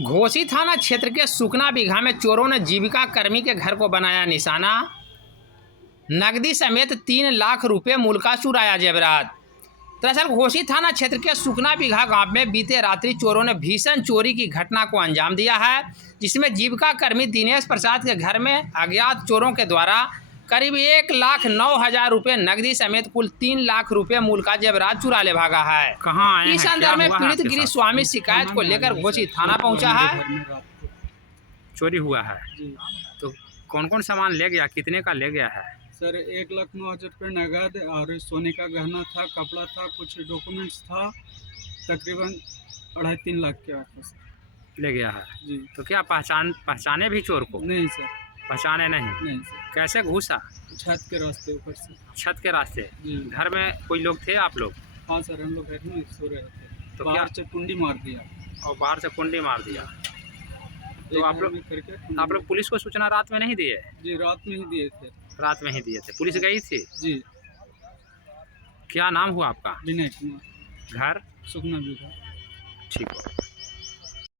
घोसी थाना क्षेत्र के सुकना बीघा में चोरों ने जीविका कर्मी के घर को बनाया निशाना। नकदी समेत 3 लाख रुपए मूल्य का चुराया जेवरात। दरअसल घोसी थाना क्षेत्र के सुकना बीघा गांव में बीते रात्रि चोरों ने भीषण चोरी की घटना को अंजाम दिया है, जिसमें जीविका कर्मी दिनेश प्रसाद के घर में अज्ञात चोरों के द्वारा करीब 1,09,000 रुपये नकदी समेत कुल 3 लाख रुपए मूल्य का जेवरात चुरा ले भागा है। कहाँ आए इस हैं? संदर्भ में क्या हुआ है पीड़ित आपके गिरी साथ? स्वामी शिकायत को लेकर घोसी थाना पहुंचा है। चोरी हुआ है जी तो कौन कौन सामान ले गया, कितने का ले गया है? सर, 1,09,000 रुपये नगद और सोने का गहना था, कपड़ा था, कुछ डॉक्यूमेंट्स था, तकरीबन 2.5-3 लाख के आसपास। ले गया है। जी तो क्या पहचाने भी चोर को? नहीं सर, पहचाने नहीं। नहीं सर, कैसे घुसा? छत के रास्ते ऊपर से। छत के रास्ते। जी घर में कोई लोग थे आप लोग? हाँ सर, हम लोग घर में सो रहे थे, तो बाहर क्या- से कुंडी मार दिया। और बाहर से कुंडी मार दिया। तो एक आप घर लोग में करके आप लोग पुलिस को सूचना रात में नहीं दिए? जी रात में ही दिए थे। रात में ही दिए थे। पुलिस गई थी? जी क्या नाम हुआ आपका? विनय कुमार, घर? सुखना बीघा। ठीक है।